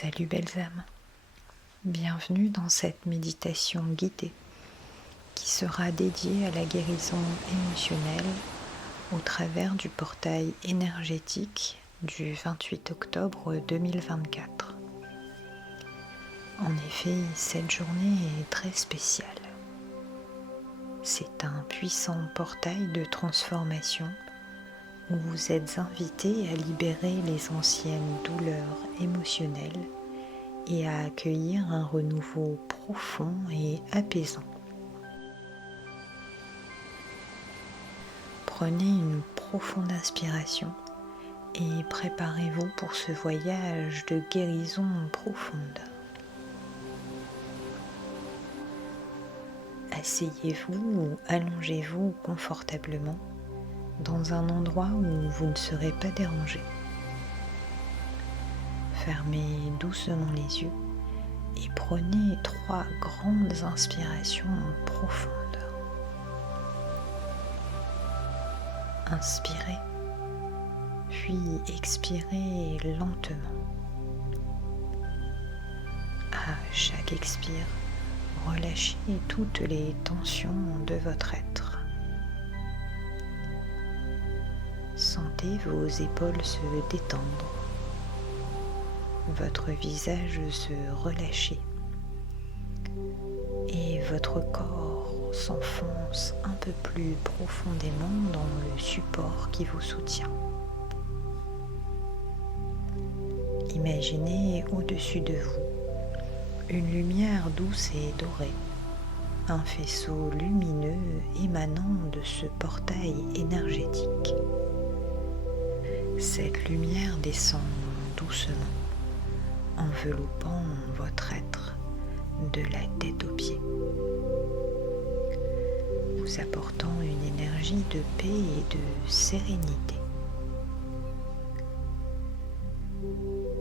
Salut belles âmes, bienvenue dans cette méditation guidée qui sera dédiée à la guérison émotionnelle au travers du portail énergétique du 28 octobre 2024. En effet, cette journée est très spéciale. C'est un puissant portail de transformation où vous êtes invité à libérer les anciennes douleurs émotionnelles et à accueillir un renouveau profond et apaisant. Prenez une profonde inspiration et préparez-vous pour ce voyage de guérison profonde. Asseyez-vous ou allongez-vous confortablement dans un endroit où vous ne serez pas dérangé. Fermez doucement les yeux et prenez 3 grandes inspirations profondes. Inspirez, puis expirez lentement. À chaque expire, relâchez toutes les tensions de votre être. Sentez vos épaules se détendre, votre visage se relâcher et votre corps s'enfonce un peu plus profondément dans le support qui vous soutient. Imaginez au-dessus de vous une lumière douce et dorée, un faisceau lumineux émanant de ce portail énergétique. Cette lumière descend doucement, enveloppant votre être de la tête aux pieds, vous apportant une énergie de paix et de sérénité.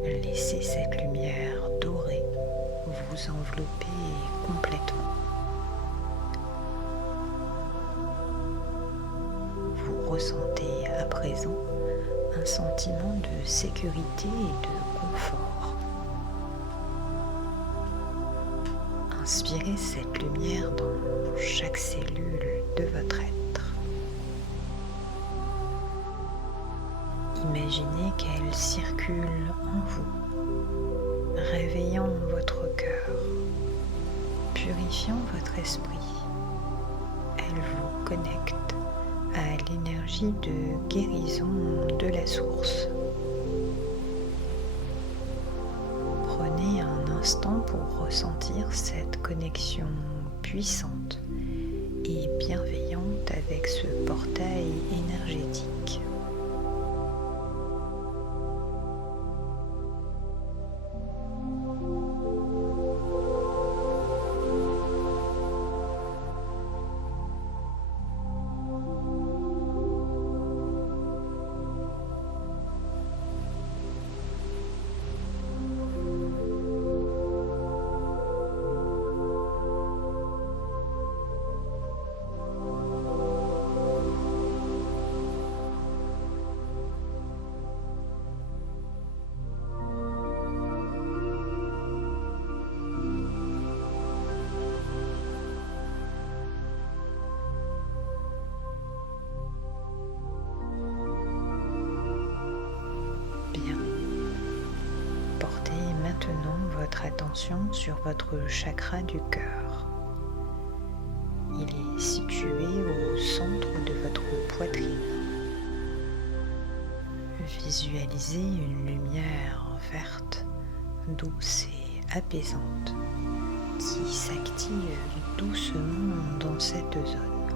Laissez cette lumière dorée vous envelopper complètement. Vous ressentez à présent un sentiment de sécurité et de confort. Inspirez cette lumière dans chaque cellule de votre être. Imaginez qu'elle circule en vous, réveillant votre cœur, purifiant votre esprit. Elle vous connecte à l'énergie de guérison de la source. Prenez un instant pour ressentir cette connexion puissante et bienveillante avec ce portail énergétique. Maintenant votre attention sur votre chakra du cœur. Il est situé au centre de votre poitrine. Visualisez une lumière verte, douce et apaisante qui s'active doucement dans cette zone.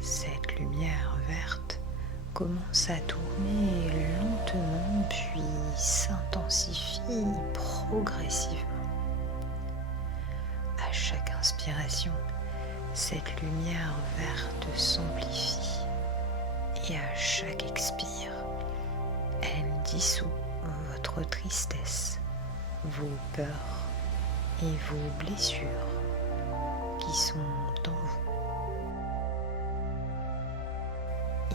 Cette lumière verte commence à tourner lentement puis s'intensifie progressivement. À chaque inspiration, cette lumière verte s'amplifie et à chaque expire, elle dissout votre tristesse, vos peurs et vos blessures qui sont en vous.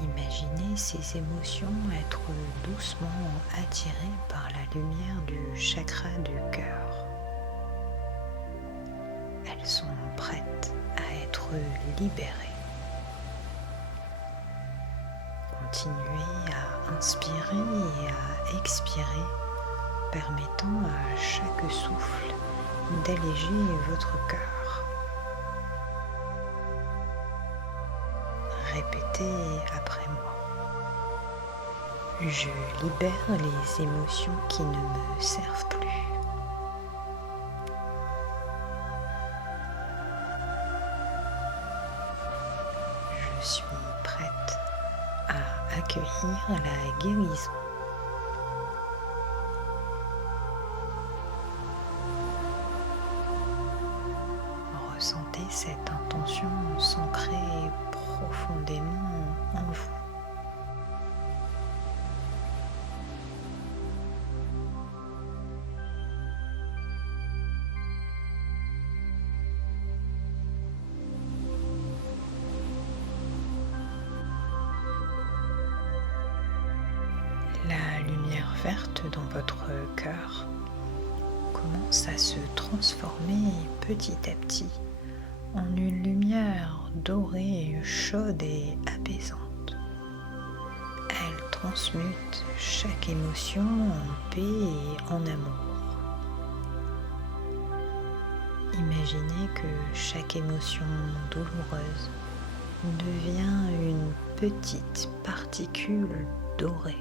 Imaginez ces émotions être doucement attirées par la lumière du chakra du cœur. Elles sont prêtes à être libérées. Continuez à inspirer et à expirer, permettant à chaque souffle d'alléger votre cœur. Répétez après moi. Je libère les émotions qui ne me servent plus. Je suis prête à accueillir la guérison. Ressentez cette intention s'ancrer profondément en vous. La lumière verte dans votre cœur commence à se transformer petit à petit en une lumière dorée, chaude et apaisante. Elle transmute chaque émotion en paix et en amour. Imaginez que chaque émotion douloureuse devient une petite particule dorée.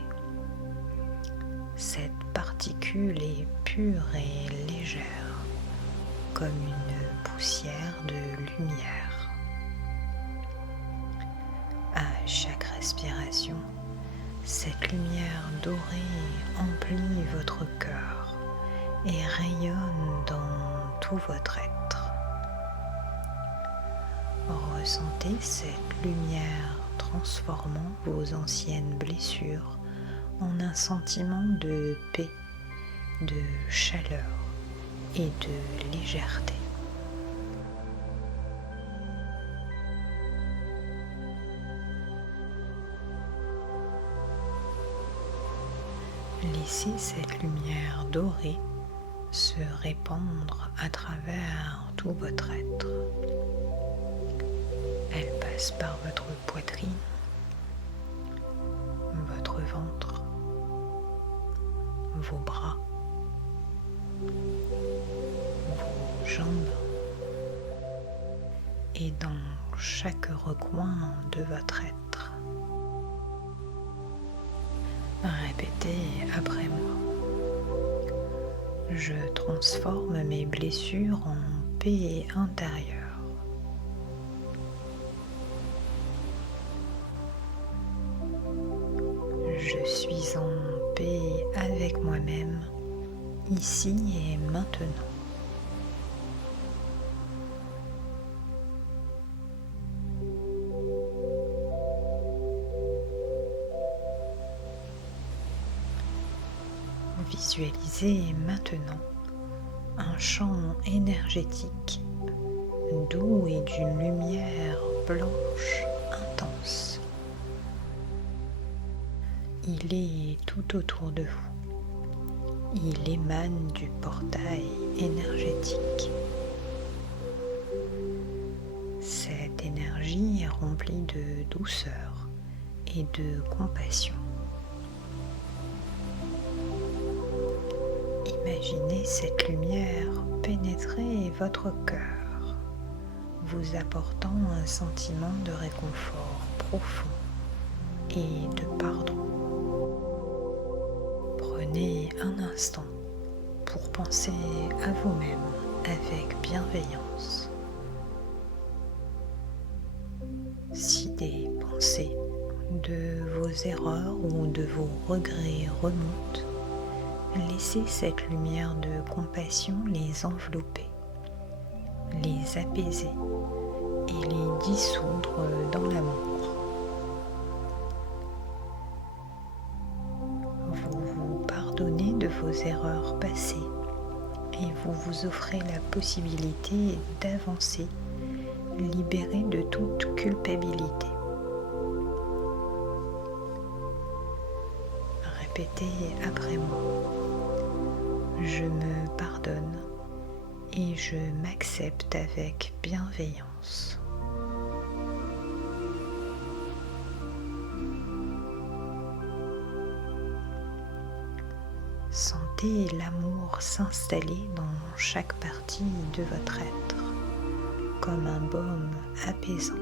Cette particule est pure et légère, comme une poussière de lumière. À chaque respiration, cette lumière dorée emplit votre cœur et rayonne dans tout votre être. Ressentez cette lumière transformant vos anciennes blessures en un sentiment de paix, de chaleur et de légèreté. Laissez cette lumière dorée se répandre à travers tout votre être. Elle passe par votre poitrine, votre ventre, vos bras, vos jambes et dans chaque recoin de votre être. Répétez après moi. Je transforme mes blessures en paix intérieure. Je suis en paix avec moi-même, ici et maintenant. Visualisez maintenant un champ énergétique doux et d'une lumière blanche intense. Il est tout autour de vous. Il émane du portail énergétique. Cette énergie est remplie de douceur et de compassion. Imaginez cette lumière pénétrer votre cœur, vous apportant un sentiment de réconfort profond et de pardon. Prenez un instant pour penser à vous-même avec bienveillance. Si des pensées de vos erreurs ou de vos regrets remontent, laissez cette lumière de compassion les envelopper, les apaiser et les dissoudre dans l'amour. Vous vous pardonnez de vos erreurs passées et vous vous offrez la possibilité d'avancer, libéré de toute culpabilité. répéter après moi. Je me pardonne et je m'accepte avec bienveillance. Sentez l'amour s'installer dans chaque partie de votre être, comme un baume apaisant.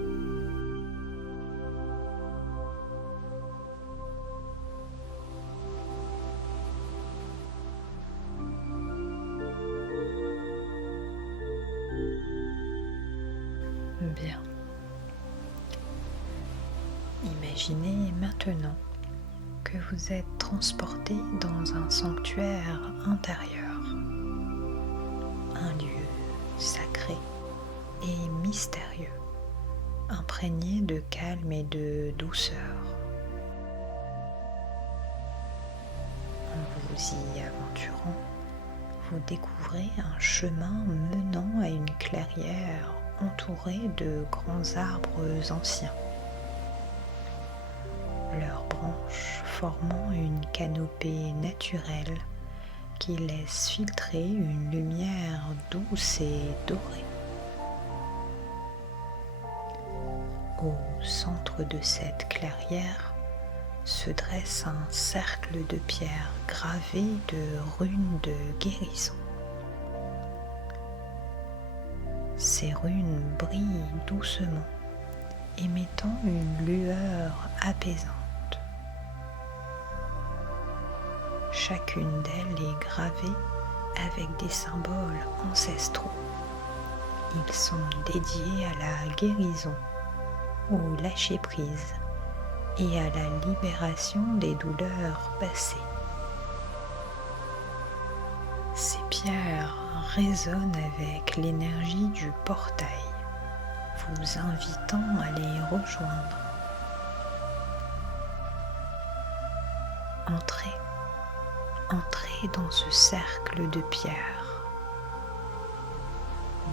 Bien. Imaginez maintenant que vous êtes transporté dans un sanctuaire intérieur, un lieu sacré et mystérieux, imprégné de calme et de douceur. En vous y aventurant, vous découvrez un chemin menant à une clairière entourée de grands arbres anciens. Leurs branches formant une canopée naturelle qui laisse filtrer une lumière douce et dorée. Au centre de cette clairière se dresse un cercle de pierres gravées de runes de guérison. Ces runes brillent doucement, émettant une lueur apaisante. Chacune d'elles est gravée avec des symboles ancestraux. Ils sont dédiés à la guérison, au lâcher-prise et à la libération des douleurs passées. Ces pierres résonnent avec l'énergie du portail, vous invitant à les rejoindre. Entrez dans ce cercle de pierres.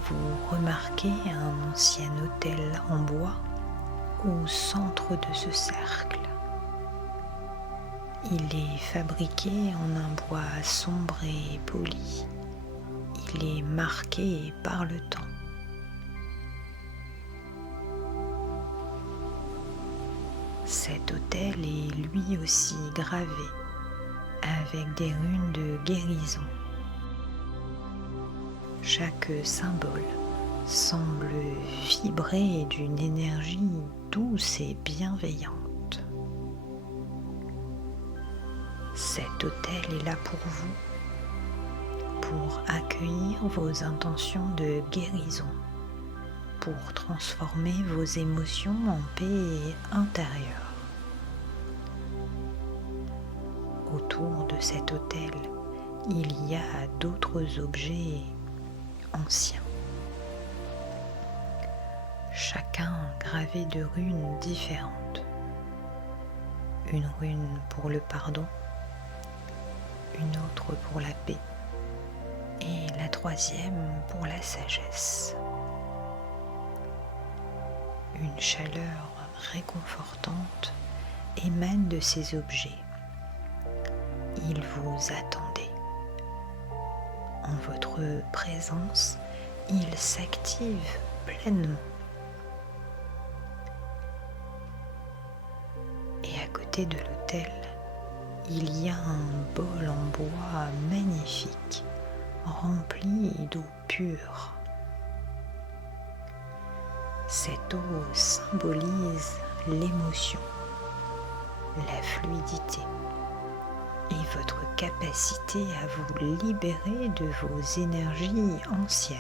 Vous remarquez un ancien autel en bois au centre de ce cercle. Il est fabriqué en un bois sombre et poli. Il est marqué par le temps. Cet autel est lui aussi gravé avec des runes de guérison. Chaque symbole semble vibrer d'une énergie douce et bienveillante. Cet autel est là pour vous, pour accueillir vos intentions de guérison, pour transformer vos émotions en paix intérieure. Autour de cet autel, il y a d'autres objets anciens, chacun gravé de runes différentes. Une rune pour le pardon, une autre pour la paix et la troisième pour la sagesse. Une chaleur réconfortante émane de ces objets. Ils vous attendaient. En votre présence, ils s'activent pleinement. Et à côté de l'autel, il y a un bol en bois magnifique, rempli d'eau pure. Cette eau symbolise l'émotion, la fluidité et votre capacité à vous libérer de vos énergies anciennes.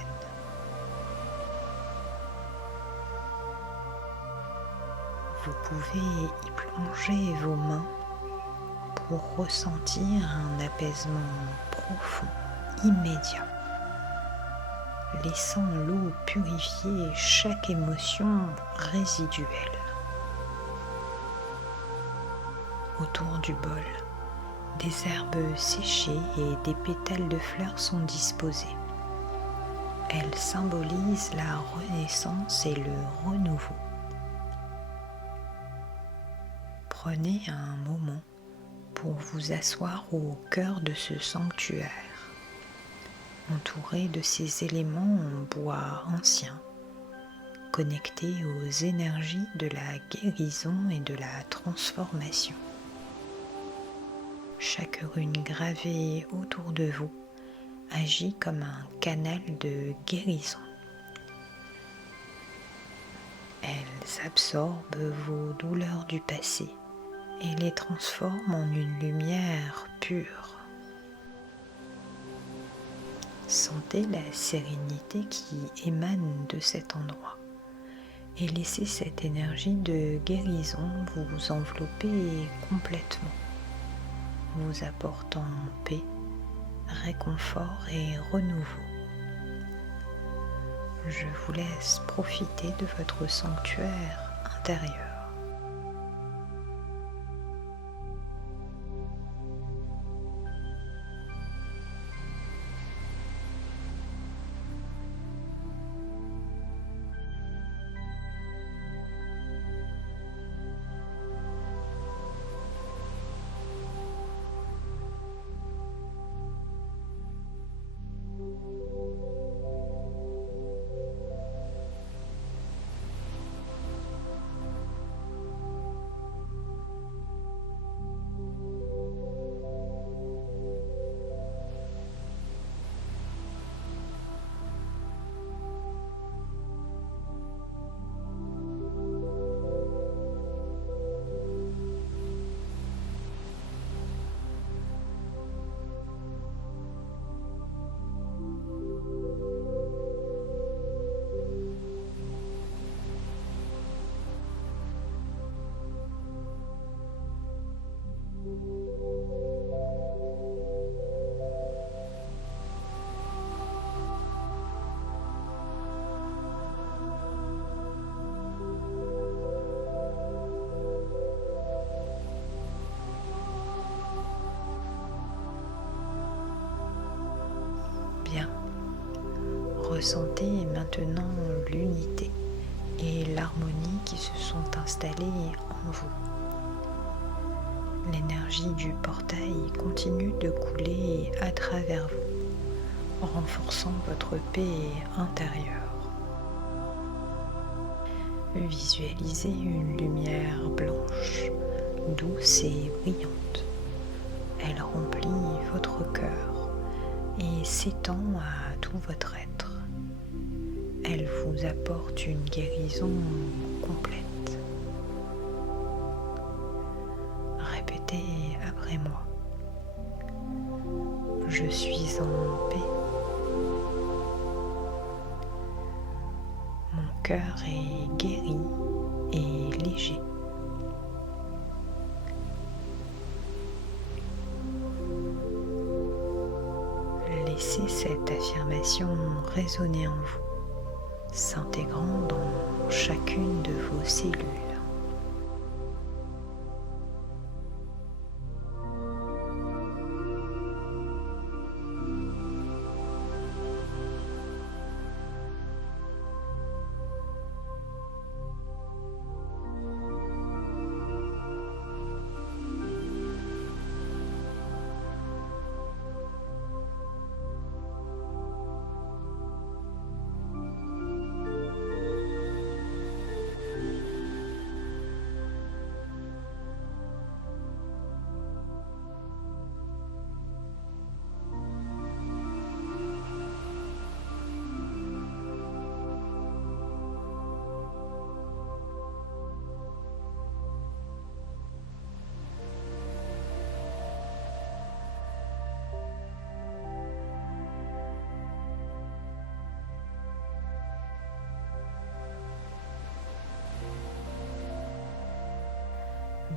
Vous pouvez y plonger vos mains pour ressentir un apaisement profond, immédiat, laissant l'eau purifier chaque émotion résiduelle. Autour du bol, des herbes séchées et des pétales de fleurs sont disposés. Elles symbolisent la renaissance et le renouveau. Prenez un moment pour vous asseoir au cœur de ce sanctuaire, entouré de ces éléments en bois ancien, connectés aux énergies de la guérison et de la transformation. Chaque rune gravée autour de vous agit comme un canal de guérison. Elles absorbent vos douleurs du passé et les transforment en une lumière pure. Sentez la sérénité qui émane de cet endroit et laissez cette énergie de guérison vous envelopper complètement, vous apportant paix, réconfort et renouveau. Je vous laisse profiter de votre sanctuaire intérieur. Bien. Ressentez maintenant l'unité et l'harmonie qui se sont installées en vous. L'énergie du portail continue de couler à travers vous, renforçant votre paix intérieure. Visualisez une lumière blanche, douce et brillante. Elle remplit votre cœur et s'étend à tout votre être. Elle vous apporte une guérison complète. Répétez après moi. Je suis en paix. Mon cœur est guéri et léger. Laissez cette affirmation résonner en vous, s'intégrant dans chacune de vos cellules.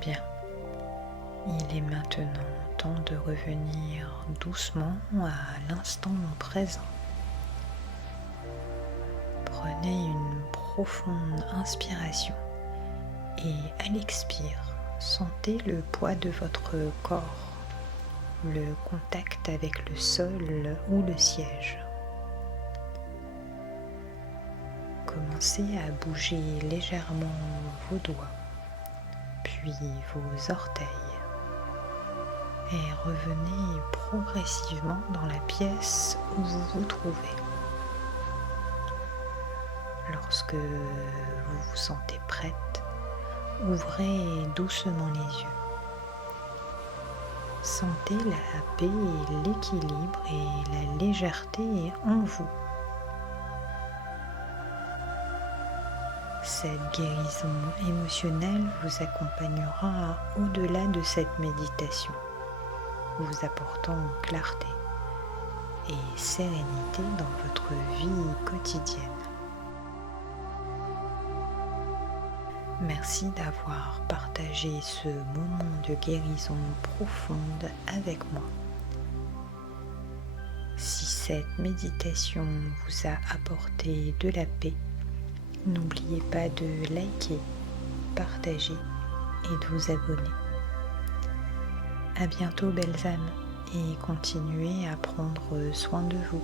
Bien, il est maintenant temps de revenir doucement à l'instant présent. Prenez une profonde inspiration et à l'expire, sentez le poids de votre corps, le contact avec le sol ou le siège. Commencez à bouger légèrement vos doigts, puis vos orteils, et revenez progressivement dans la pièce où vous vous trouvez. Lorsque vous vous sentez prête, ouvrez doucement les yeux. Sentez la paix et l'équilibre et la légèreté en vous. Cette guérison émotionnelle vous accompagnera au-delà de cette méditation, vous apportant clarté et sérénité dans votre vie quotidienne. Merci d'avoir partagé ce moment de guérison profonde avec moi. Si cette méditation vous a apporté de la paix, n'oubliez pas de liker, partager et de vous abonner. À bientôt belles âmes et continuez à prendre soin de vous.